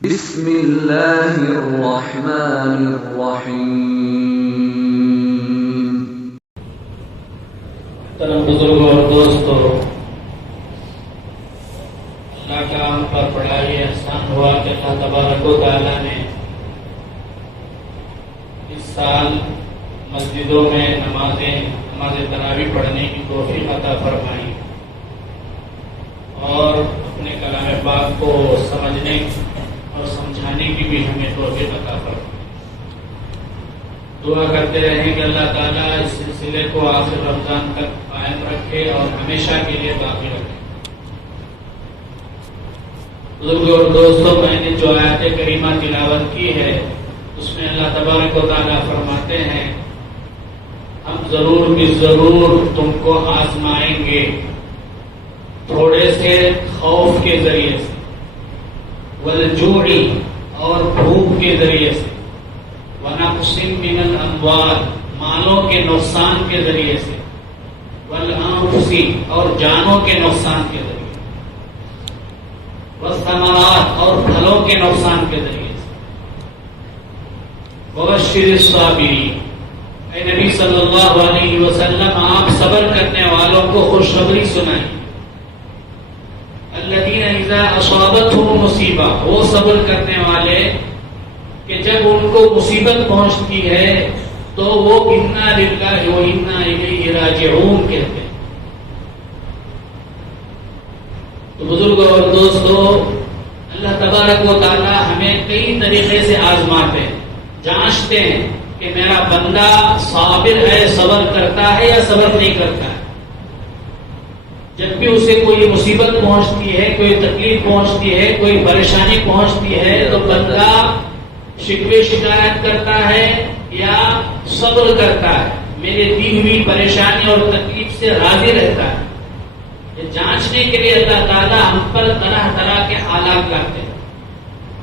بسم اللہ الرحمن الرحیم۔ محترم بزرگوں اور دوستوں، اللہ کا ہم پر بڑا یہ احسان ہوا کہ اللہ تبارک و تعالیٰ نے اس سال مسجدوں میں نماز تراویح پڑھنے کی توفیق عطا فرمائی اور اپنے کلام پاک کو سمجھنے اور سمجھانے کی بھی ہمیں توفیق عطا فرمائی۔ دعا کرتے رہیں کہ اللہ تعالیٰ اس سلسلے کو آخر رمضان تک قائم رکھے اور ہمیشہ کے لیے باقی رکھے۔ بزرگوں اور دوستوں، میں نے جو آیت کریمہ تلاوت کی ہے اس میں اللہ تبارک و تعالیٰ فرماتے ہیں ہم ضرور بھی ضرور تم کو آزمائیں گے، تھوڑے سے خوف کے ذریعے سے، والجوع اور بھوک کے ذریعے سے، ونقص من الاموال مالوں کے نقصان کے ذریعے سے، والانفس اور جانوں کے نقصان کے ذریعے سے، والثمرات اور پھلوں کے نقصان کے ذریعے سے۔ وبشر الصابرین، اے نبی صلی اللہ علیہ وسلم آپ صبر کرنے والوں کو خوشخبری سنائیں۔ الذین اذا اصابتهم مصیبہ، وہ صبر کرنے والے کہ جب ان کو مصیبت پہنچتی ہے تو وہ انا للہ و انا الیہ راجعون کہتے ہیں۔ تو بزرگوں اور دوستو، اللہ تبارک و تعالی ہمیں کئی طریقے سے آزماتے ہیں، جانچتے ہیں کہ میرا بندہ صابر ہے، صبر کرتا ہے یا صبر نہیں کرتا ہے۔ جب بھی اسے کوئی مصیبت پہنچتی ہے، کوئی تکلیف پہنچتی ہے، کوئی پریشانی پہنچتی ہے تو بندہ شکوے شکایت کرتا ہے یا صبر کرتا ہے، میرے دی ہوئی پریشانی اور تکلیف سے راضی رہتا ہے۔ یہ جانچنے کے لیے اللہ تعالیٰ ہم پر طرح طرح کے حالات لاتے ہیں۔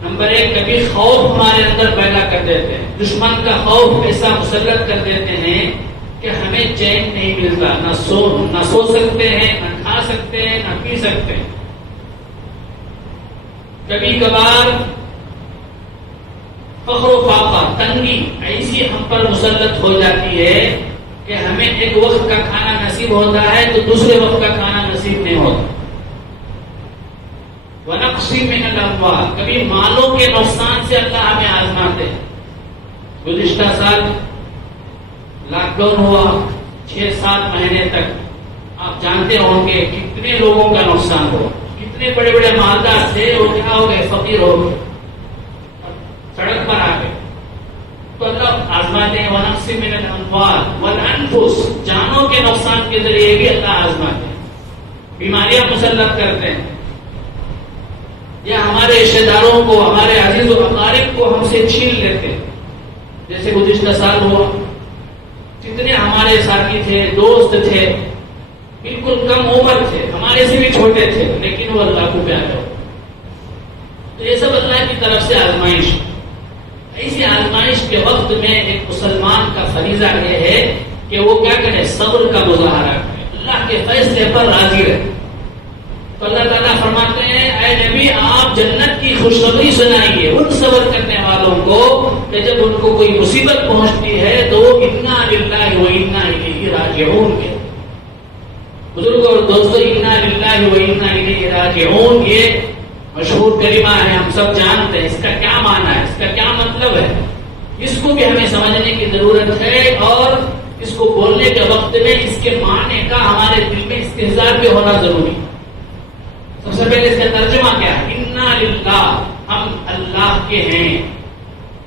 نمبر ایک، کبھی خوف ہمارے اندر پیدا کر دیتے ہیں، دشمن کا خوف ایسا مسلط کر دیتے ہیں کہ ہمیں چین نہیں ملتا، نہ سو سکتے ہیں، نہ کھا سکتے ہیں، نہ پی سکتے ہیں۔ کبھی کبھار فقر و فاقہ، تنگی ایسی ہم پر مسلط ہو جاتی ہے کہ ہمیں ایک وقت کا کھانا نصیب ہوتا ہے تو دوسرے وقت کا کھانا نصیب نہیں ہوتا۔ وَنَقْصٍ مِّنَ الْأَمْوَالِ، کبھی مالوں کے نقصان سے اللہ ہمیں آزماتے ہیں۔ گزشتہ سال لاک ڈاؤن ہوا 6-7 مہینے تک، آپ جانتے ہوں گے کتنے لوگوں کا نقصان ہوا، کتنے بڑے بڑے مالدار تھے وہ کیا ہو گئے، فقیر ہو گئے، سڑک پر آ گئے۔ تو اللہ آزماتے ہیں وَنَقْصٍ مِّنَ الْأَمْوَالِ وَالْأَنفُسِ، جانوں کے نقصان کے ذریعے بھی اللہ آزماتے ہیں، بیماریاں مسلط کرتے ہیں، یا ہمارے رشتہ داروں کو، ہمارے عزیز و اقارب کو ہم سے چھین لیتے ہیں۔ جیسے گزشتہ سال ہوا، کتنے ہمارے ساتھی تھے، دوست تھے، بالکل کم عمر تھے، ہمارے سے بھی چھوٹے تھے، لیکن وہ اللہ کو پیارے ہو۔ تو یہ سب اللہ کی طرف سے آزمائش۔ ایسی آزمائش کے وقت میں ایک مسلمان کا فریضہ یہ ہے کہ وہ کیا کرے، صبر کا مظاہرہ کرے، اللہ کے فیصلے پر راضی رہے۔ تو اللہ تعالیٰ فرماتے ہیں اے نبی آپ جنت کی خوشخبری سنائیے ان صبر کرنے والوں کو کہ جب ان کو کوئی مصیبت پہنچتی ہے تو وہ انا للہ و انا الیہ راجعون کے۔ بزرگوں اور دوستوں، انا للہ و انا الیہ راجعون یہ مشہور کلمہ ہے، ہم سب جانتے ہیں، اس کا کیا معنی ہے، اس کا کیا مطلب ہے، اس کو بھی ہمیں سمجھنے کی ضرورت ہے اور اس کو بولنے کے وقت میں اس کے معنی کا ہمارے دل میں استحضار بھی ہونا ضروری ہے۔ سب سے پہلے اس کا ترجمہ کیا ہے، انا للہ، ہم اللہ کے ہیں۔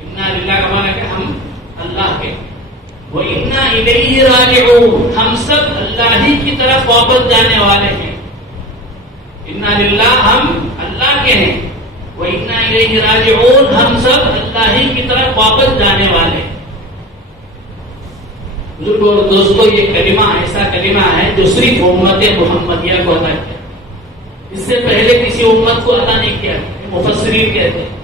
انا للہ کا معنی کہ ہم اللہ کے، وہ انا الیہ راجعون، ہم سب اللہ ہی کی طرف واپس جانے والے ہیں۔ انا للہ، ہم اللہ کے ہیں، وہ انا الیہ راجعون، ہم سب اللہ ہی کی طرف واپس جانے والے ہیں۔ بزرگوں اور دوستوں، یہ کلمہ ایسا کلمہ ہے جو صرف امت محمدیہ کو عطا کیا، اس سے پہلے کسی امت کو عطا نہیں کیا، مفسرین کہتے ہیں۔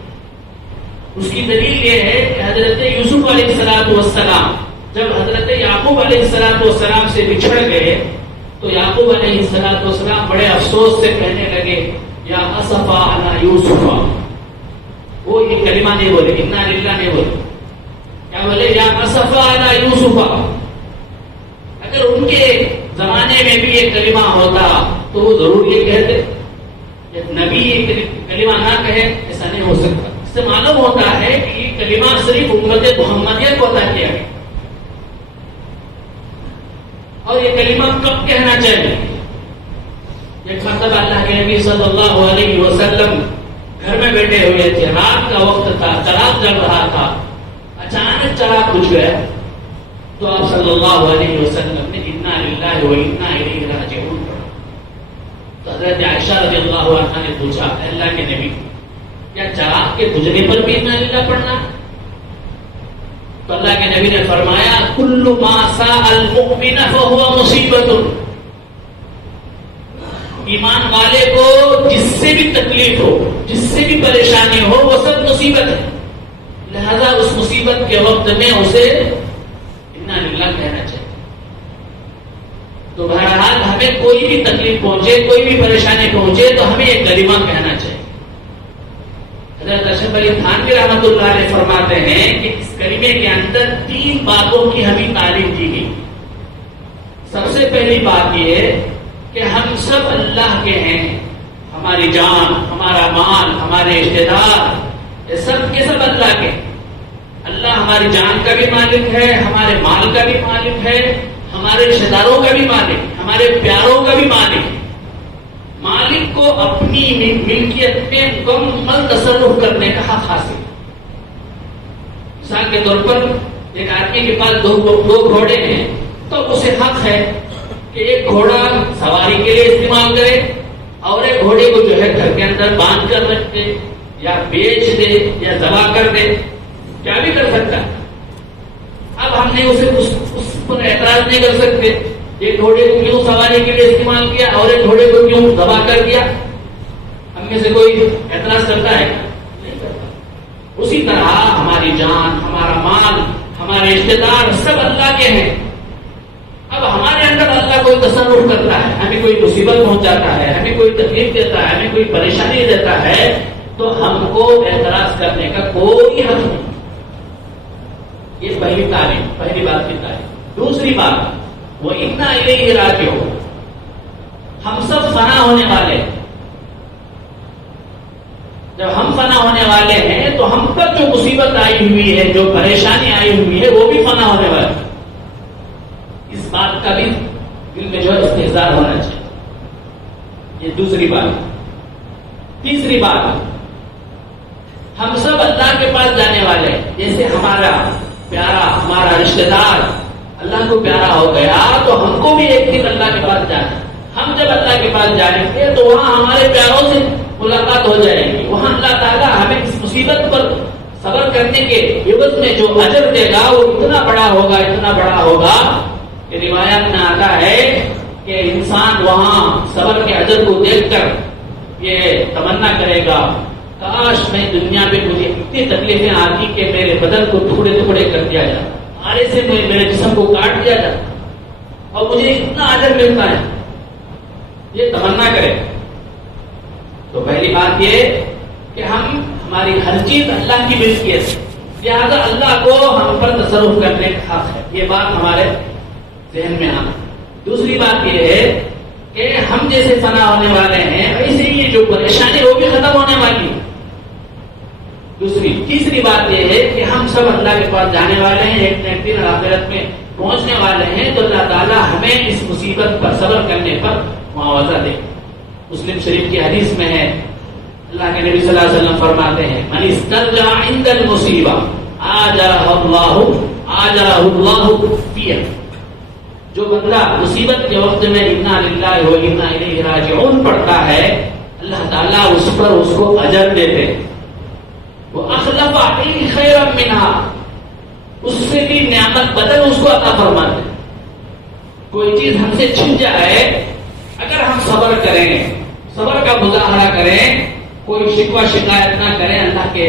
اس کی دلیل یہ ہے کہ حضرت یوسف علیہ السلام جب حضرت یعقوب علیہ السلام سے بچھڑ گئے تو یعقوب علیہ السلام بڑے افسوس سے کہنے لگے یا اسفا علی یوسف، وہ یہ کلمہ نہیں بولے، انا للہ نہیں بولے. کیا بولے؟ یا اسفا علی یوسف. اگر ان کے زمانے میں بھی یہ کلمہ ہوتا تو وہ ضرور یہ کہتے. جب نبی یہ کلمہ نہ کہے ایسا نہیں ہو سکتا. اس سے معلوم ہوتا ہے کہ یہ کلمہ صرف امت محمدیہ کو عطا کیا گیا. اور یہ کلمہ کب کہنا چاہیے؟ ایک مرتبہ اللہ کے نبی صلی اللہ علیہ وسلم گھر میں بیٹھے ہوئے تھے، رات کا وقت تھا، چراغ جل رہا تھا، اچانک چراغ بجھ گیا تو آپ صلی اللہ علیہ وسلم نے انا للہ و انا الیہ راجعون پڑھا. تو حضرت عائشہ رضی اللہ عنہا نے پوچھا، اے اللہ کے نبی، کیا چراغ کے بجھنے پر بھی انا للہ پڑھنا؟ تو اللہ کے نبی نے فرمایا، کل ما ساء المؤمن فهو مصیبۃ. ایمان والے کو جس سے بھی تکلیف ہو، جس سے بھی پریشانی ہو، وہ سب مصیبت ہے. لہذا اس مصیبت کے وقت میں اسے انا للہ کہنا چاہیے. تو بہرحال ہمیں کوئی بھی تکلیف پہنچے، کوئی بھی پریشانی پہنچے تو ہمیں یہ کلمہ کہنا چاہیے. حضرت اشرف علی تھانوی رحمۃ اللہ علیہ فرماتے ہیں کہ اس کلمے کے اندر 3 باتوں کی ہمیں تعلیم دی گئی. سب سے پہلی بات یہ ہے کہ ہم سب اللہ کے ہیں. ہماری جان، ہمارا مال، ہمارے رشتے دار، یہ سب کے سب اللہ کے. اللہ ہماری جان کا بھی مالک ہے، ہمارے مال کا بھی مالک ہے، ہمارے رشتے داروں کا بھی مالک، ہمارے پیاروں کا بھی مالک. مالک کو اپنی ملکیت میں مکمل تصرف کرنے کا حق حاصل. مثال کے طور پر ایک آدمی کے پاس دو گھوڑے ہیں تو اسے حق ہے کہ ایک گھوڑا سواری کے لیے استعمال کرے اور ایک گھوڑے کو جو ہے گھر کے اندر باندھ کر رکھ دے یا بیچ دے یا ذبح کر دے. کیا بھی کر سکتا ہے. اب ہم نے اسے اس پر اعتراض نہیں کر سکتے. ایک گھوڑے کو کیوں سواری کے لیے استعمال کیا اور ایک گھوڑے کو کیوں ذبح کر دیا؟ ہم میں سے کوئی اعتراض کرتا ہے؟ نہیں کرتا. اسی طرح ہماری جان، ہمارا مال، ہمارے رشتے دار سب اللہ کے ہیں. اب ہمارے اندر اللہ کوئی تصرف کرتا ہے، ہمیں کوئی مصیبت پہنچاتا ہے، ہمیں کوئی تکلیف دیتا ہے، ہمیں کوئی پریشانی دیتا ہے تو ہم کو اعتراض کرنے کا کوئی حق نہیں. یہ پہلی تعلیم، پہلی بات کی تعلیم. دوسری بات، وہ انا الیہ راجعون. ہم سب فنا ہونے والے ہیں. جب ہم فنا ہونے والے ہیں تو ہم پر جو مصیبت آئی ہوئی ہے، جو پریشانی آئی ہوئی ہے، وہ بھی فنا ہونے والی ہے. اس بات کا بھی دل میں جو استحضار ہونا چاہیے. یہ دوسری بات. تیسری بات، ہم سب اللہ کے پاس جانے والے ہیں. جیسے ہمارا پیارا، ہمارا رشتے دار اللہ کو پیارا ہو گیا تو ہم کو بھی ایک دن اللہ کے پاس جانا. ہم جب اللہ کے پاس جائیں گے تو وہاں ہمارے پیاروں سے ملاقات ہو جائے گی. وہاں اللہ تعالیٰ ہمیں اس مصیبت پر صبر کرنے کے عوض میں جو اجر دے گا وہ اتنا بڑا ہوگا، اتنا بڑا ہوگا کہ روایت میں آتا ہے کہ انسان وہاں صبر کے اجر کو دیکھ کر یہ تمنا کرے گا، کاش میں دنیا میں مجھے اتنی تکلیفیں آتی کہ میرے بدن کو ٹکڑے ٹکڑے کر دیا جائے، آرے سے میرے جسم کو کاٹ دیا جائے اور مجھے اتنا اجر ملتا ہے. یہ تمنا کرے. تو پہلی بات یہ کہ ہماری ہر چیز اللہ کی ملکیت ہے، لہٰذا اللہ کو ہم پر تصرف کرنے کا حق ہے. یہ بات ہمارے ذہن میں آنا. دوسری بات یہ ہے کہ ہم جیسے فنا ہونے والے ہیں ویسے ہی جو پریشانی وہ بھی ختم ہونے والی ہے. تیسری بات یہ ہے کہ ہم سب اللہ کے پاس جانے والے ہیں، ایک دن آخرت میں پہنچنے والے ہیں. تو اللہ تعالیٰ ہمیں اس مصیبت پر صبر کرنے پر معاوضہ دے. مسلم شریف کی حدیث میں ہے، اللہ کے نبی صلی اللہ علیہ وسلم فرماتے ہیں، من استرجع عند المصیبہ آجرہ اللہ فیہ. جو بندہ مصیبت کے وقت میں انا للہ و انا الیہ راجعون پڑھتا ہے، اللہ تعالیٰ اس پر اس کو اجر دیتے. وہ اخلف علیہ خیرا منہا، اس سے بھی نعمت بدل اس کو عطا فرماتے. کوئی چیز ہم سے چھن جائے، اگر ہم صبر کریں، صبر کا مظاہرہ کریں، کوئی شکوہ شکایت نہ کریں اللہ کے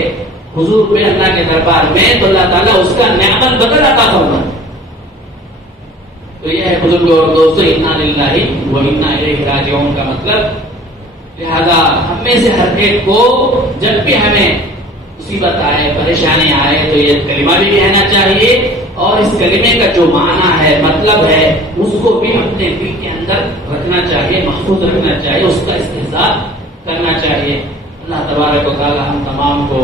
حضور میں، اللہ کے دربار میں، تو اللہ تعالیٰ اس کا نعمت بدل عطا فرماتے. تو یہ ہے بزرگوں اور دوستوں انا للہ و انا الیہ راجعون کا مطلب. لہذا ہم میں سے ہر ایک کو جب بھی ہمیں مصیبت آئے پریشانی آئے تو یہ کلمہ بھی کہنا چاہیے، اور اس کلمے کا جو معنی ہے مطلب ہے اس کو بھی اپنے دل کے اندر رکھنا چاہیے، محفوظ رکھنا چاہیے، اس کا استحضار کرنا چاہیے۔ اللہ تبارک و تعالی ہم تمام کو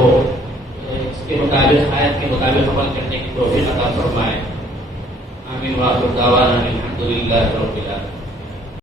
اس کے مطابق آیت کے مطابق عمل کرنے کی توفیق عطا فرمائے۔ آمین۔ وآخر دعوانا الحمدللہ رب العالمین۔